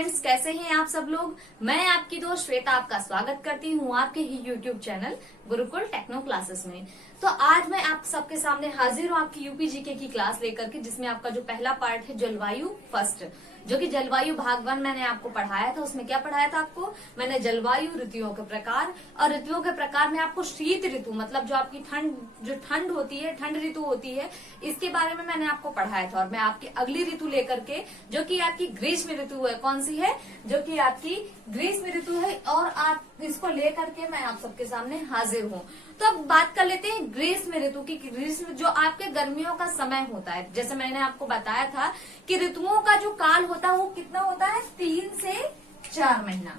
Friends, कैसे हैं आप सब लोग। मैं आपकी दोस्त श्वेता आपका स्वागत करती हूँ आपके ही YouTube channel Gurukul techno classes में। तो आज मैं आप सबके सामने हाजिर हूँ आपकी यूपी जीके की क्लास लेकर के, जिसमें आपका जो पहला पार्ट है जलवायु फर्स्ट, जो कि जलवायु भाग 1 मैंने आपको पढ़ाया था। उसमें क्या पढ़ाया था आपको मैंने, जलवायु ऋतुओं के प्रकार, और ऋतुओं के प्रकार में आपको शीत ऋतु मतलब जो आपकी ठंड होती है, ठंड ऋतु होती है, इसके बारे में मैंने आपको पढ़ाया था। और मैं आपकी अगली ऋतु लेकर के, जो कि आपकी ग्रीष्म ऋतु है, कौन सी है, जो कि आपकी ग्रीष्म ऋतु है, और आप इसको लेकर के मैं आप सबके सामने हाजिर हूँ। तो अब बात कर लेते हैं ग्रीष्म ऋतु की। ग्रीष्म जो आपके गर्मियों का समय होता है, जैसे मैंने आपको बताया था कि ऋतुओं का जो काल होता है वो कितना होता है, 3 से 4 महीना।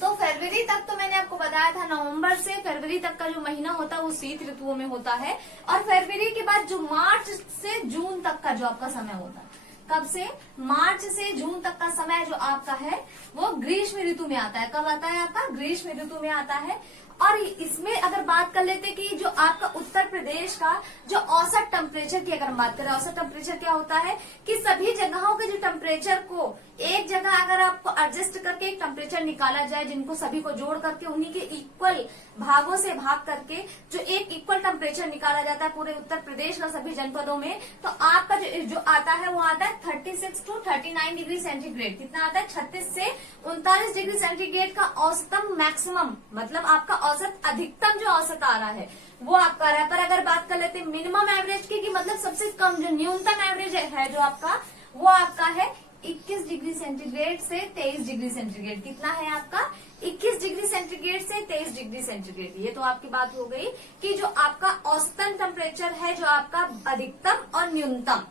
तो फरवरी तक तो मैंने आपको बताया था, नवंबर से फरवरी तक का जो महीना होता है वो शीत ऋतुओं में होता है। और फरवरी के बाद जो मार्च से जून तक का जो आपका समय होता है, कब से, मार्च से जून तक का समय जो आपका है वो ग्रीष्म ऋतु में आता है। कब आता है आपका, ग्रीष्म ऋतु में आता है। और इसमें अगर बात कर लेते कि जो आपका उत्तर प्रदेश का जो औसत टेम्परेचर की अगर हम बात करें, औसत टेम्परेचर क्या होता है कि सभी जगहों के जो टेम्परेचर को एक जगह अगर आपको एडजस्ट करके एक टेम्परेचर निकाला जाए, जिनको सभी को जोड़ करके उन्हीं के इक्वल भागों से भाग करके जो एक इक्वल टेम्परेचर निकाला जाता है पूरे उत्तर प्रदेश का सभी जनपदों में, तो आपका जो आता है वो आता है 36 to 39 डिग्री सेंटीग्रेड। कितना आता है, 36 से 39 डिग्री सेंटीग्रेड का औसतम मैक्सिमम, मतलब आपका औसत अधिकतम जो औसत आ रहा है वो आपका आ रहा है। पर अगर बात कर लेते हैं मिनिमम एवरेज की, मतलब सबसे कम जो न्यूनतम एवरेज है जो आपका, वो आपका है 21 डिग्री सेंटीग्रेड से 23 डिग्री सेंटीग्रेड। कितना है आपका, 21 डिग्री सेंटीग्रेड से 23 डिग्री सेंटीग्रेड। ये तो आपकी बात हो गई कि जो आपका औसतन टेम्परेचर है, जो आपका अधिकतम और न्यूनतम।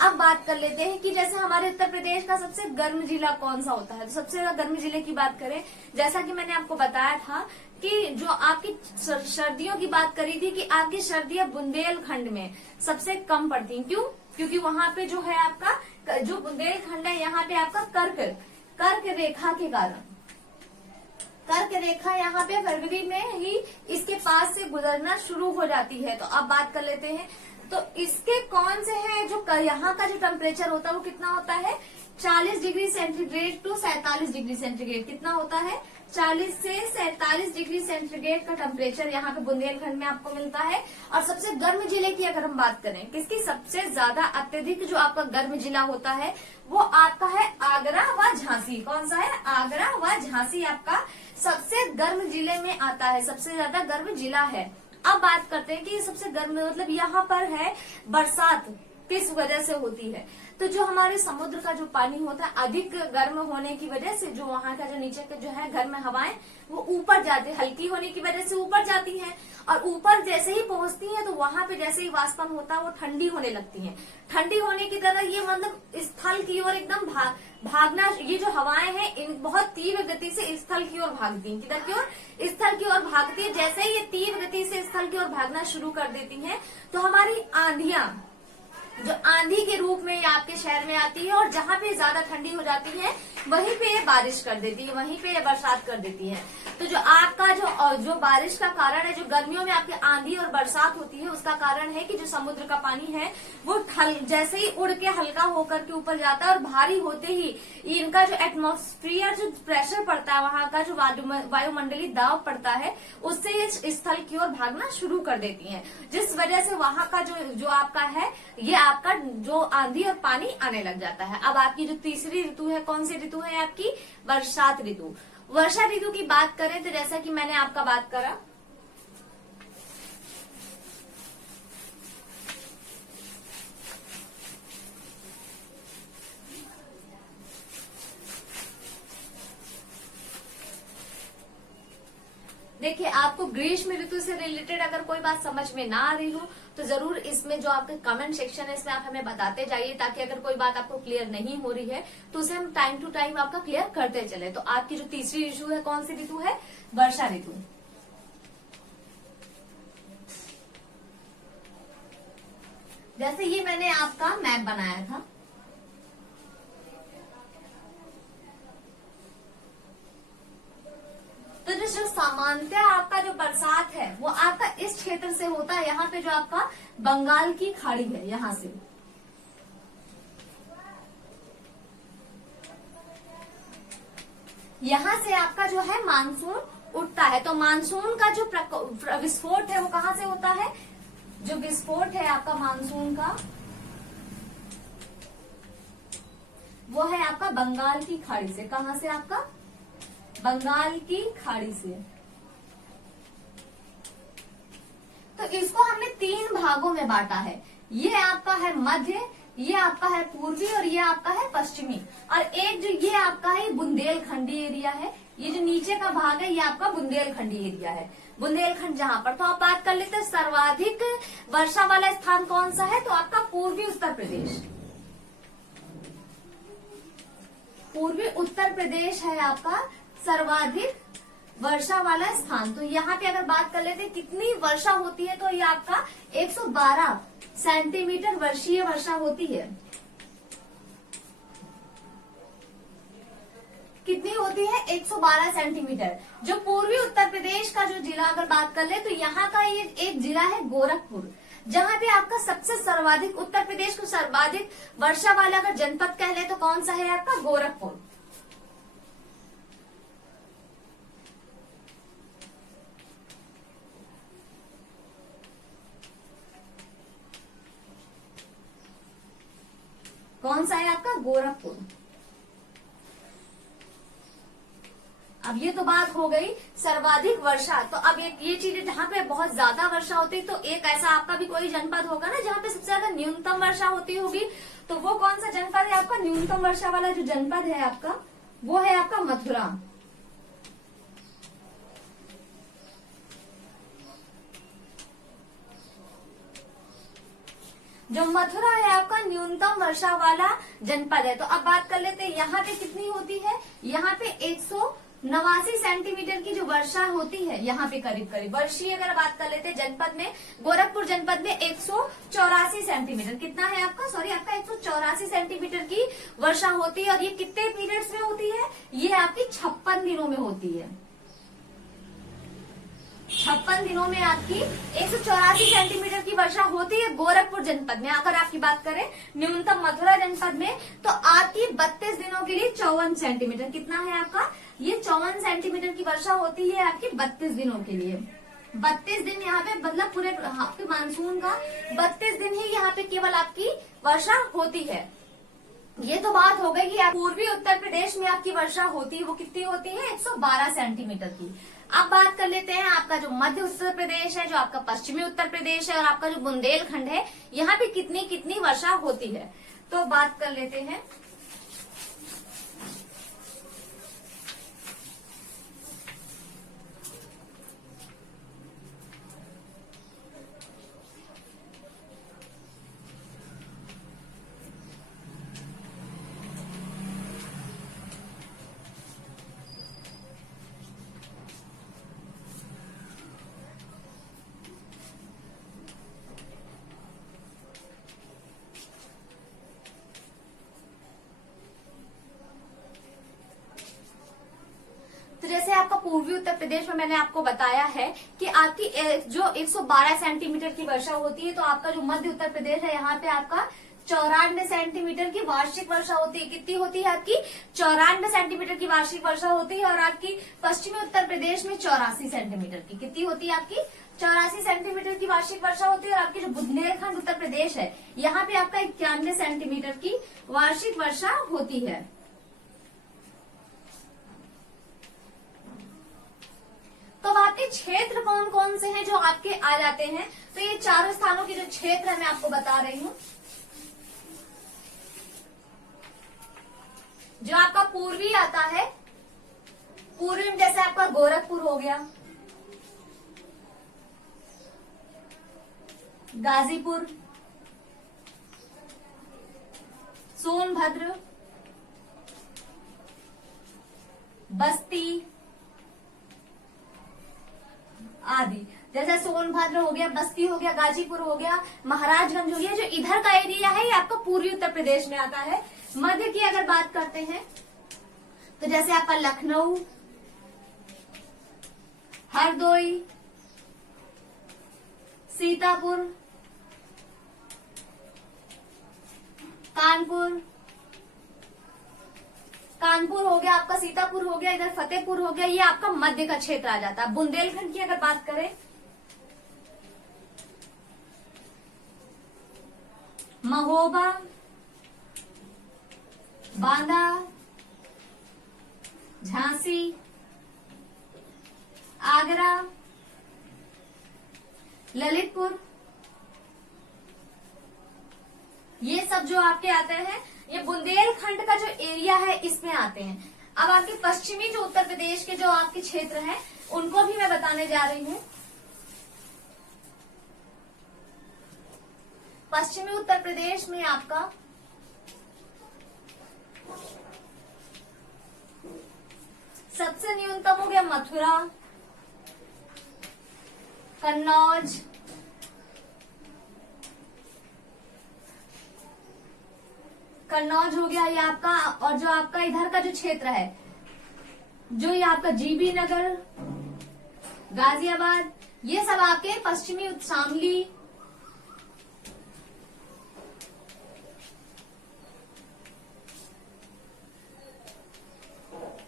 अब बात कर लेते हैं कि जैसे हमारे उत्तर प्रदेश का सबसे गर्म जिला कौन सा होता है। तो सबसे ज्यादा गर्म जिले की बात करें, जैसा कि मैंने आपको बताया था कि जो आपकी सर्दियों की बात करी थी कि आपकी सर्दियां बुंदेलखंड में सबसे कम पड़ती हैं। क्यों, क्योंकि वहां पे जो है आपका जो बुंदेलखंड है, यहाँ पे आपका कर्क रेखा के कारण, कर्क रेखा यहाँ पे फरवरी में ही इसके पास से गुजरना शुरू हो जाती है। तो अब बात कर लेते हैं, तो इसके कौन से हैं जो यहाँ का जो टेम्परेचर होता है वो कितना होता है, 40 degree centigrade to 47 degree centigrade. कितना होता है, 40 से 47 डिग्री सेंटीग्रेड का टेम्परेचर यहाँ पे बुंदेलखंड में आपको मिलता है। और सबसे गर्म जिले की अगर हम बात करें, किसकी सबसे ज्यादा अत्यधिक जो आपका गर्म जिला होता है वो आपका है आगरा व झांसी। कौन सा है, आगरा व झांसी आपका सबसे गर्म जिले में आता है, सबसे ज्यादा गर्म जिला है। अब बात करते हैं कि सबसे गर्म मतलब यहाँ पर है बरसात किस वजह से होती है। तो जो हमारे समुद्र का जो पानी होता है अधिक गर्म होने की वजह से जो वहाँ का जो नीचे का जो है गर्म हवाएं वो ऊपर जाती है, हल्की होने की वजह से ऊपर जाती हैं। और ऊपर जैसे ही पहुंचती हैं तो वहां पे जैसे ही वाष्पन होता है वो ठंडी होने लगती हैं। ठंडी होने की तरह ये मतलब स्थल की ओर एकदम भागना, ये जो हवाएं हैं इन बहुत तीव्र गति से स्थल की ओर भागती हैं। किधर की ओर, स्थल की ओर भागती है। जैसे ही ये तीव्र गति से स्थल की ओर भागना शुरू कर देती हैं तो हमारी आंधियां जो आंधी के रूप में आपके शहर में आती है, और जहाँ पे ज्यादा ठंडी हो जाती है वहीं पे ये बारिश कर देती है, वहीं पे ये बरसात कर देती है। तो जो आपका जो बारिश का कारण है, जो गर्मियों में आपकी आंधी और बरसात होती है, उसका कारण है कि जो समुद्र का पानी है वो जैसे ही उड़ के हल्का होकर के ऊपर जाता है, और भारी होते ही इनका जो एटमॉस्फेयर जो प्रेशर पड़ता है, वहां का जो वायुमंडलीय दाब पड़ता है, उससे ये स्थल की ओर भागना शुरू कर देती है, जिस वजह से वहां का जो आपका है ये आपका जो आंधी और पानी आने लग जाता है। अब आपकी जो तीसरी ऋतु है, कौन सी ऋतु है आपकी, बरसात ऋतु। वर्षा ऋतु की बात करें तो जैसा कि मैंने आपका बात करा, देखिए आपको ग्रीष्म ऋतु से रिलेटेड अगर कोई बात समझ में ना आ रही हो तो जरूर इसमें जो आपके कमेंट सेक्शन है इसमें आप हमें बताते जाइए, ताकि अगर कोई बात आपको क्लियर नहीं हो रही है तो उसे हम टाइम टू टाइम आपका क्लियर करते चले। तो आपकी जो तीसरी ऋतु है, कौन सी ऋतु है, वर्षा ऋतु। जैसे ये मैंने आपका मैप बनाया था, तो जो सामान्यतः आपका जो बरसात है वो आपका इस क्षेत्र से होता है, यहाँ पे जो आपका बंगाल की खाड़ी है यहाँ से, यहाँ से आपका जो है मानसून उठता है। तो मानसून का जो विस्फोट है वो कहाँ से होता है? जो विस्फोट है आपका मानसून का, वो है आपका बंगाल की खाड़ी से। कहां से? आपका बंगाल की खाड़ी से। तो इसको हमने 3 भागों में बांटा है। ये आपका है मध्य, ये आपका है पूर्वी और ये आपका है पश्चिमी। और एक जो ये आपका है बुंदेलखंडी एरिया है। ये जो नीचे का भाग है ये आपका बुंदेलखंडी एरिया है। बुंदेलखंड जहां पर, तो आप बात कर लेते हैं सर्वाधिक वर्षा वाला स्थान कौन सा है? तो आपका पूर्वी उत्तर प्रदेश। पूर्वी उत्तर प्रदेश है आपका सर्वाधिक वर्षा वाला स्थान। तो यहाँ पे अगर बात कर लेते हैं कितनी वर्षा होती है, तो ये आपका 112 सेंटीमीटर वर्षीय वर्षा होती है। कितनी होती है? 112 सेंटीमीटर। जो पूर्वी उत्तर प्रदेश का जो जिला अगर बात कर ले, तो यहाँ का ये एक जिला है गोरखपुर, जहाँ पे आपका सबसे सर्वाधिक, उत्तर प्रदेश को सर्वाधिक वर्षा वाला अगर जनपद कह ले तो कौन सा है आपका? गोरखपुर। कौन सा है आपका? गोरखपुर। अब ये तो बात हो गई सर्वाधिक वर्षा। तो अब ये चीजें जहाँ पे बहुत ज्यादा वर्षा होती है, तो एक ऐसा आपका भी कोई जनपद होगा ना जहाँ पे सबसे ज्यादा न्यूनतम वर्षा होती होगी, तो वो कौन सा जनपद है आपका? न्यूनतम वर्षा वाला जो जनपद है आपका, वो है आपका मथुरा। जो मथुरा है आपका न्यूनतम वर्षा वाला जनपद है। तो अब बात कर लेते हैं यहाँ पे कितनी होती है। यहाँ पे 189 सेंटीमीटर की जो वर्षा होती है, यहाँ पे करीब करीब वर्षीय अगर बात कर लेते हैं जनपद में, गोरखपुर जनपद में 184 सेंटीमीटर, कितना है आपका? सॉरी, आपका 184 सेंटीमीटर की वर्षा होती है। और ये कितने पीरियड्स में होती है? ये आपकी 56 दिनों में होती है। 56 दिनों में आपकी 184 सेंटीमीटर की वर्षा होती है गोरखपुर जनपद में। अगर आपकी बात करें न्यूनतम मथुरा जनपद में, तो आपकी 32 दिनों के लिए 54 सेंटीमीटर, कितना है आपका? ये 54 सेंटीमीटर की वर्षा होती है आपकी 32 दिनों के लिए। 32 दिन यहाँ पे, मतलब पूरे आपके मानसून का 32 दिन ही यहाँ पे केवल आपकी वर्षा होती है। ये तो बात हो गई कि पूर्वी उत्तर प्रदेश में आपकी वर्षा होती है, वो कितनी होती है? 112 सेंटीमीटर की। अब बात कर लेते हैं आपका जो मध्य उत्तर प्रदेश है, जो आपका पश्चिमी उत्तर प्रदेश है और आपका जो बुंदेलखंड है, यहाँ पे कितनी कितनी वर्षा होती है। तो बात कर लेते हैं। तो जैसे आपका पूर्वी उत्तर प्रदेश में मैंने आपको बताया है कि आपकी जो 112 सेंटीमीटर की वर्षा होती है, तो आपका जो मध्य उत्तर प्रदेश है यहाँ पे आपका 94 सेंटीमीटर की वार्षिक वर्षा होती है। कितनी होती है आपकी? 94 सेंटीमीटर की वार्षिक वर्षा होती है। और आपकी पश्चिमी उत्तर प्रदेश में 84 सेंटीमीटर की, कितनी होती है आपकी? 84 सेंटीमीटर की वार्षिक वर्षा होती है। और आपकी जो बुंदेलखंड उत्तर प्रदेश है, यहाँ पे आपका 91 सेंटीमीटर की वार्षिक वर्षा होती है। तो आपके क्षेत्र कौन कौन से हैं जो आपके आ जाते हैं? तो ये चारों स्थानों के जो क्षेत्र है मैं आपको बता रही हूँ। जो आपका पूर्वी आता है, पूर्वी में जैसे आपका गोरखपुर हो गया, गाजीपुर, सोनभद्र, बस्ती आदि। जैसे सोनभद्र हो गया, बस्ती हो गया, गाजीपुर हो गया, महाराजगंज हो गया, जो इधर का एरिया है ये आपका पूर्वी उत्तर प्रदेश में आता है। मध्य की अगर बात करते हैं तो जैसे आपका लखनऊ, हरदोई, सीतापुर, कानपुर हो गया, आपका सीतापुर हो गया, इधर फतेहपुर हो गया, ये आपका मध्य का क्षेत्र आ जाता है। बुंदेलखंड की अगर बात करें, महोबा, बांदा, झांसी, आगरा, ललितपुर, ये सब जो आपके आते हैं, ये बुंदेलखंड का जो एरिया है इसमें आते हैं। अब आपके पश्चिमी जो उत्तर प्रदेश के जो आपके क्षेत्र हैं उनको भी मैं बताने जा रही हूँ। पश्चिमी उत्तर प्रदेश में आपका सबसे न्यूनतम हो गया मथुरा, कन्नौज, हो गया ये आपका। और जो आपका इधर का जो क्षेत्र है, जो ये आपका जीबी नगर, गाजियाबाद, ये सब आपके पश्चिमी शामली,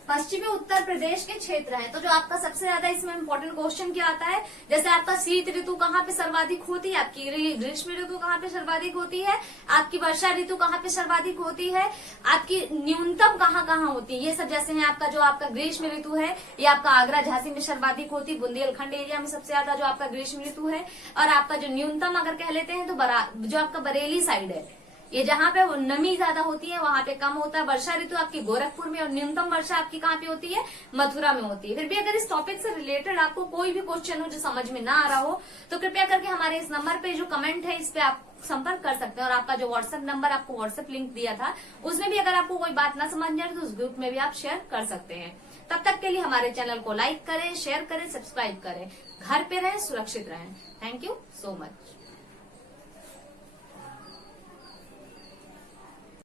पश्चिमी उत्तर प्रदेश के क्षेत्र है। तो जो आपका सबसे ज्यादा इसमें इंपॉर्टेंट क्वेश्चन क्या आता है, जैसे आपका शीत ऋतु कहाँ पे सर्वाधिक होती है, आपकी ग्रीष्म ऋतु कहाँ पे सर्वाधिक होती है, आपकी वर्षा ऋतु कहाँ पे सर्वाधिक होती है, आपकी न्यूनतम कहाँ कहाँ होती है, ये सब जैसे है। आपका जो आपका ग्रीष्म ऋतु है ये आपका आगरा झांसी में सर्वाधिक होती है, बुंदेलखंड एरिया में सबसे ज्यादा जो आपका ग्रीष्म ऋतु है। और आपका जो न्यूनतम अगर कह लेते हैं तो जो आपका बरेली साइड है, ये जहाँ पे वो नमी ज्यादा होती है वहां पे कम होता है। वर्षा ऋतु आपकी गोरखपुर में, और न्यूनतम वर्षा आपकी कहाँ पे होती है, मथुरा में होती है। फिर भी अगर इस टॉपिक से रिलेटेड आपको कोई भी क्वेश्चन हो जो समझ में ना आ रहा हो तो कृपया करके हमारे इस नंबर पे जो कमेंट है इस पे आप संपर्क कर सकते हैं। और आपका जो व्हाट्सएप नंबर, आपको व्हाट्सएप लिंक दिया था, उसमें भी अगर आपको कोई बात ना समझ जाए तो उस ग्रुप में भी आप शेयर कर सकते हैं। तब तक के लिए हमारे चैनल को लाइक करें, शेयर करें, सब्सक्राइब करें। घर पे रहें, सुरक्षित रहें। Thank you so much.